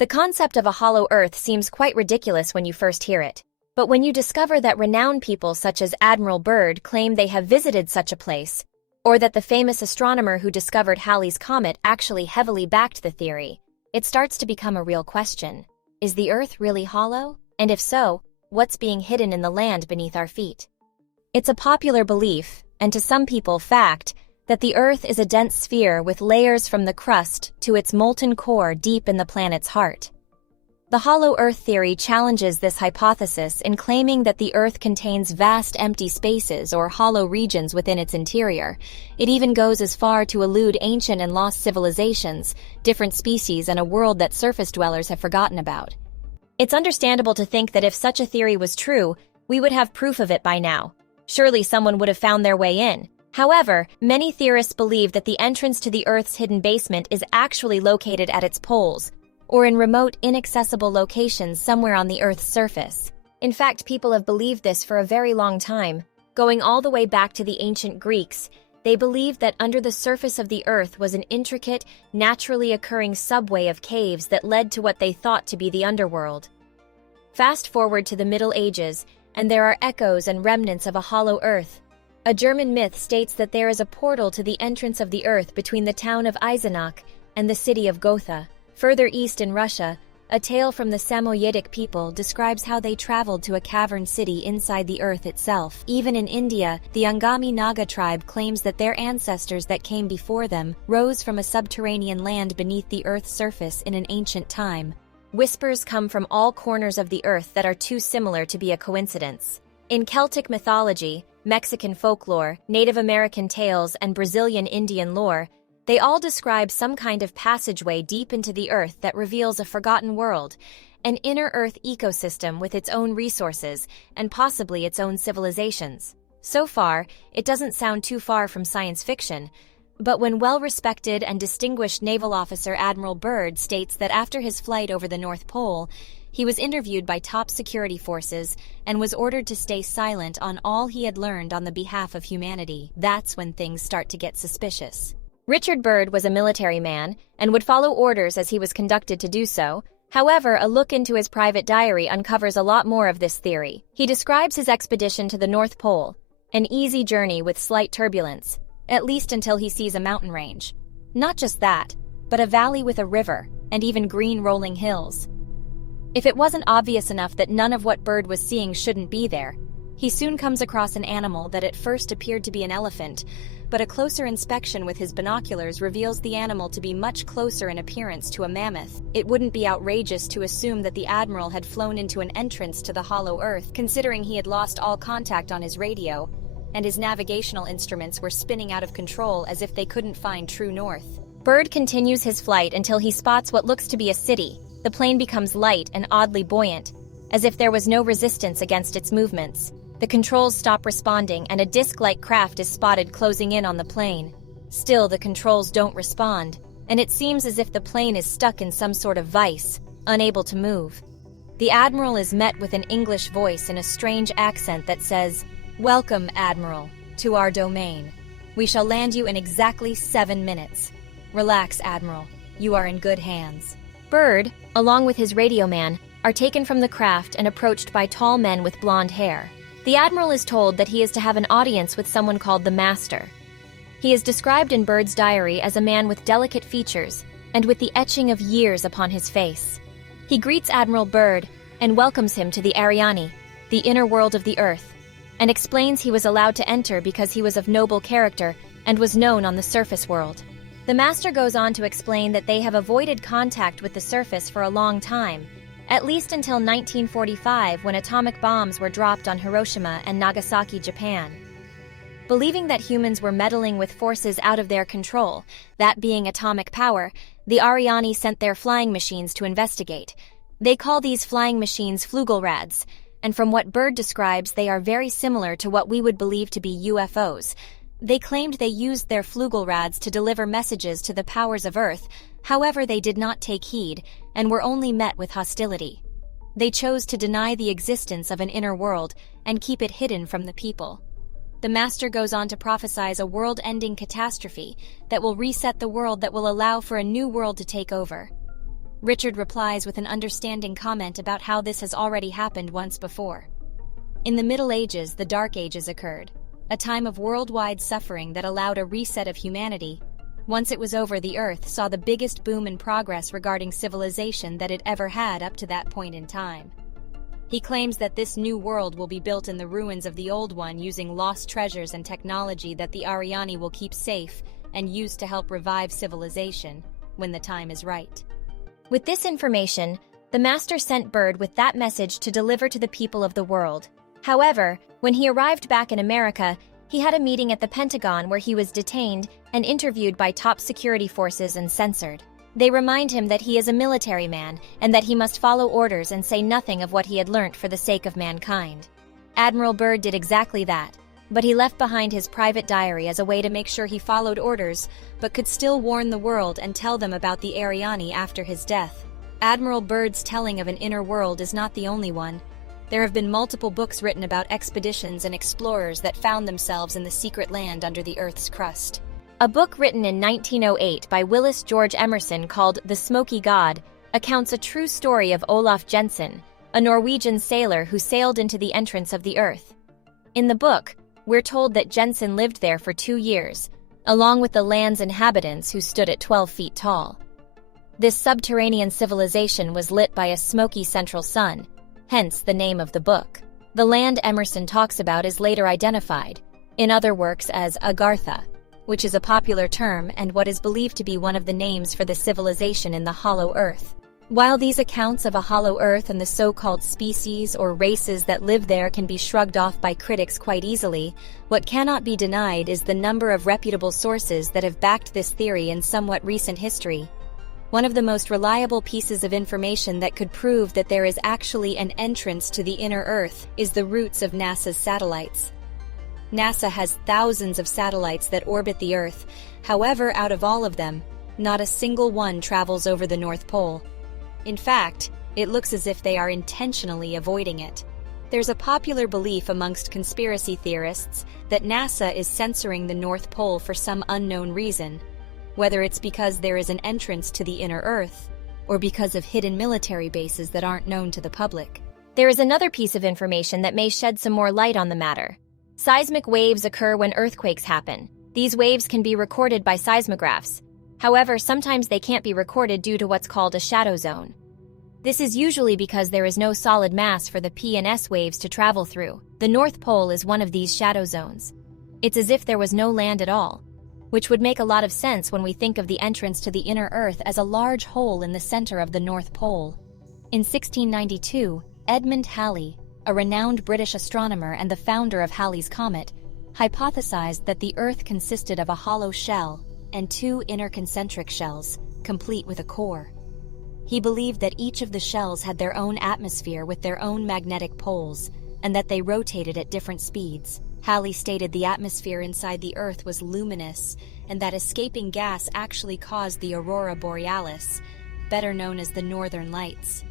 The concept of a hollow Earth seems quite ridiculous when you first hear it. But when you discover that renowned people such as Admiral Byrd claim they have visited such a place, or that the famous astronomer who discovered Halley's Comet actually heavily backed the theory, it starts to become a real question. Is the Earth really hollow? And if so, what's being hidden in the land beneath our feet? It's a popular belief, and to some people fact, that the Earth is a dense sphere with layers from the crust to its molten core deep in the planet's heart. The hollow Earth theory challenges this hypothesis in claiming that the Earth contains vast empty spaces or hollow regions within its interior. It even goes as far to allude ancient and lost civilizations, different species, and a world that surface dwellers have forgotten about. It's understandable to think that if such a theory was true, we would have proof of it by now. Surely someone would have found their way in. However, many theorists believe that the entrance to the Earth's hidden basement is actually located at its poles, or in remote, inaccessible locations somewhere on the Earth's surface. In fact, people have believed this for a very long time. Going all the way back to the ancient Greeks, they believed that under the surface of the Earth was an intricate, naturally occurring subway of caves that led to what they thought to be the underworld. Fast forward to the Middle Ages, and there are echoes and remnants of a hollow Earth. A German myth states that there is a portal to the entrance of the Earth between the town of Eisenach and the city of Gotha. Further east in Russia, a tale from the Samoyedic people describes how they traveled to a cavern city inside the Earth itself. Even in India, the Angami Naga tribe claims that their ancestors that came before them rose from a subterranean land beneath the Earth's surface in an ancient time. Whispers come from all corners of the Earth that are too similar to be a coincidence. In Celtic mythology, Mexican folklore, Native American tales, and Brazilian Indian lore, they all describe some kind of passageway deep into the Earth that reveals a forgotten world, an inner Earth ecosystem with its own resources and possibly its own civilizations. So far, it doesn't sound too far from science fiction, but when well-respected and distinguished naval officer Admiral Byrd states that after his flight over the North Pole, he was interviewed by top security forces and was ordered to stay silent on all he had learned on the behalf of humanity, that's when things start to get suspicious. Richard Byrd was a military man and would follow orders as he was conducted to do so. However, a look into his private diary uncovers a lot more of this theory. He describes his expedition to the North Pole, an easy journey with slight turbulence, at least until he sees a mountain range. Not just that, but a valley with a river and even green rolling hills. If it wasn't obvious enough that none of what Byrd was seeing shouldn't be there, he soon comes across an animal that at first appeared to be an elephant, but a closer inspection with his binoculars reveals the animal to be much closer in appearance to a mammoth. It wouldn't be outrageous to assume that the Admiral had flown into an entrance to the hollow Earth, considering he had lost all contact on his radio, and his navigational instruments were spinning out of control as if they couldn't find true north. Byrd continues his flight until he spots what looks to be a city. The plane becomes light and oddly buoyant, as if there was no resistance against its movements. The controls stop responding and a disc-like craft is spotted closing in on the plane. Still, the controls don't respond, and it seems as if the plane is stuck in some sort of vice, unable to move. The Admiral is met with an English voice in a strange accent that says, "Welcome, Admiral, to our domain. We shall land you in exactly 7 minutes. Relax, Admiral. You are in good hands." Byrd, along with his radio man, are taken from the craft and approached by tall men with blonde hair. The Admiral is told that he is to have an audience with someone called the Master. He is described in Byrd's diary as a man with delicate features and with the etching of years upon his face. He greets Admiral Byrd and welcomes him to the Ariani, the inner world of the Earth, and explains he was allowed to enter because he was of noble character and was known on the surface world. The Master goes on to explain that they have avoided contact with the surface for a long time, at least until 1945, when atomic bombs were dropped on Hiroshima and Nagasaki, Japan. Believing that humans were meddling with forces out of their control, that being atomic power, the Ariani sent their flying machines to investigate. They call these flying machines Flugelrads, and from what Byrd describes, they are very similar to what we would believe to be UFOs. They claimed they used their Flugelrads to deliver messages to the powers of Earth. However, they did not take heed and were only met with hostility. They chose to deny the existence of an inner world and keep it hidden from the people. The Master goes on to prophesize a world-ending catastrophe that will reset the world, that will allow for a new world to take over. Richard replies with an understanding comment about how this has already happened once before. In the Middle Ages, the Dark Ages occurred, a time of worldwide suffering that allowed a reset of humanity. Once it was over, the Earth saw the biggest boom in progress regarding civilization that it ever had up to that point in time. He claims that this new world will be built in the ruins of the old one using lost treasures and technology that the Ariani will keep safe and use to help revive civilization when the time is right. With this information, the Master sent Byrd with that message to deliver to the people of the world. However, when he arrived back in America, he had a meeting at the Pentagon where he was detained and interviewed by top security forces and censored. They remind him that he is a military man and that he must follow orders and say nothing of what he had learnt for the sake of mankind. Admiral Byrd did exactly that, but he left behind his private diary as a way to make sure he followed orders, but could still warn the world and tell them about the Ariani after his death. Admiral Byrd's telling of an inner world is not the only one. There have been multiple books written about expeditions and explorers that found themselves in the secret land under the Earth's crust. A book written in 1908 by Willis George Emerson called The Smoky God accounts a true story of Olaf Jensen, a Norwegian sailor who sailed into the entrance of the Earth. In the book, we're told that Jensen lived there for 2 years, along with the land's inhabitants who stood at 12 feet tall. This subterranean civilization was lit by a smoky central sun, hence the name of the book. The land Emerson talks about is later identified, in other works, as Agartha, which is a popular term and what is believed to be one of the names for the civilization in the Hollow Earth. While these accounts of a Hollow Earth and the so-called species or races that live there can be shrugged off by critics quite easily, what cannot be denied is the number of reputable sources that have backed this theory in somewhat recent history. One of the most reliable pieces of information that could prove that there is actually an entrance to the inner Earth is the roots of NASA's satellites. NASA has thousands of satellites that orbit the Earth. However, out of all of them, not a single one travels over the North Pole. In fact, it looks as if they are intentionally avoiding it. There's a popular belief amongst conspiracy theorists that NASA is censoring the North Pole for some unknown reason, whether it's because there is an entrance to the inner Earth or because of hidden military bases that aren't known to the public. There is another piece of information that may shed some more light on the matter. Seismic waves occur when earthquakes happen. These waves can be recorded by seismographs. However, sometimes they can't be recorded due to what's called a shadow zone. This is usually because there is no solid mass for the P and S waves to travel through. The North Pole is one of these shadow zones. It's as if there was no land at all, which would make a lot of sense when we think of the entrance to the inner Earth as a large hole in the center of the North Pole. In 1692, Edmund Halley, a renowned British astronomer and the founder of Halley's Comet, hypothesized that the Earth consisted of a hollow shell and 2 inner concentric shells, complete with a core. He believed that each of the shells had their own atmosphere with their own magnetic poles, and that they rotated at different speeds. Halley stated the atmosphere inside the Earth was luminous, and that escaping gas actually caused the aurora borealis, better known as the Northern Lights.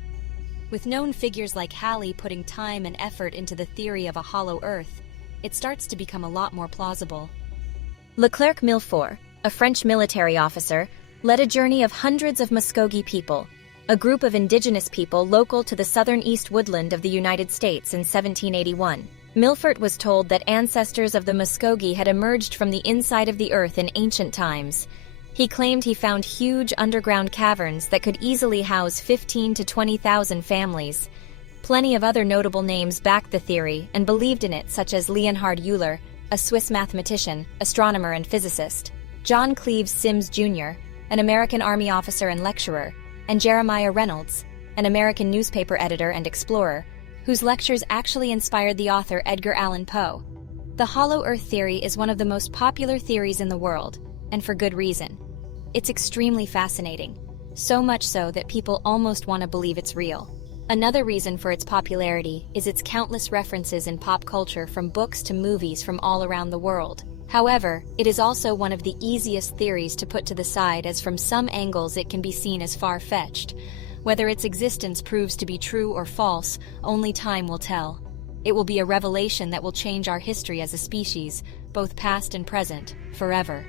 With known figures like Halley putting time and effort into the theory of a hollow Earth, it starts to become a lot more plausible. Leclerc Millefort, a French military officer, led a journey of hundreds of Muskogee people, a group of indigenous people local to the southern East Woodland of the United States in 1781. Millefort was told that ancestors of the Muskogee had emerged from the inside of the Earth in ancient times. He claimed he found huge underground caverns that could easily house 15,000 to 20,000 families. Plenty of other notable names backed the theory and believed in it, such as Leonhard Euler, a Swiss mathematician, astronomer, and physicist, John Cleves Sims Jr., an American Army officer and lecturer, and Jeremiah Reynolds, an American newspaper editor and explorer, whose lectures actually inspired the author Edgar Allan Poe. The Hollow Earth theory is one of the most popular theories in the world, and for good reason. It's extremely fascinating, so much so that people almost want to believe it's real. Another reason for its popularity is its countless references in pop culture, from books to movies from all around the world. However, it is also one of the easiest theories to put to the side, as from some angles it can be seen as far-fetched. Whether its existence proves to be true or false, only time will tell. It will be a revelation that will change our history as a species, both past and present, forever.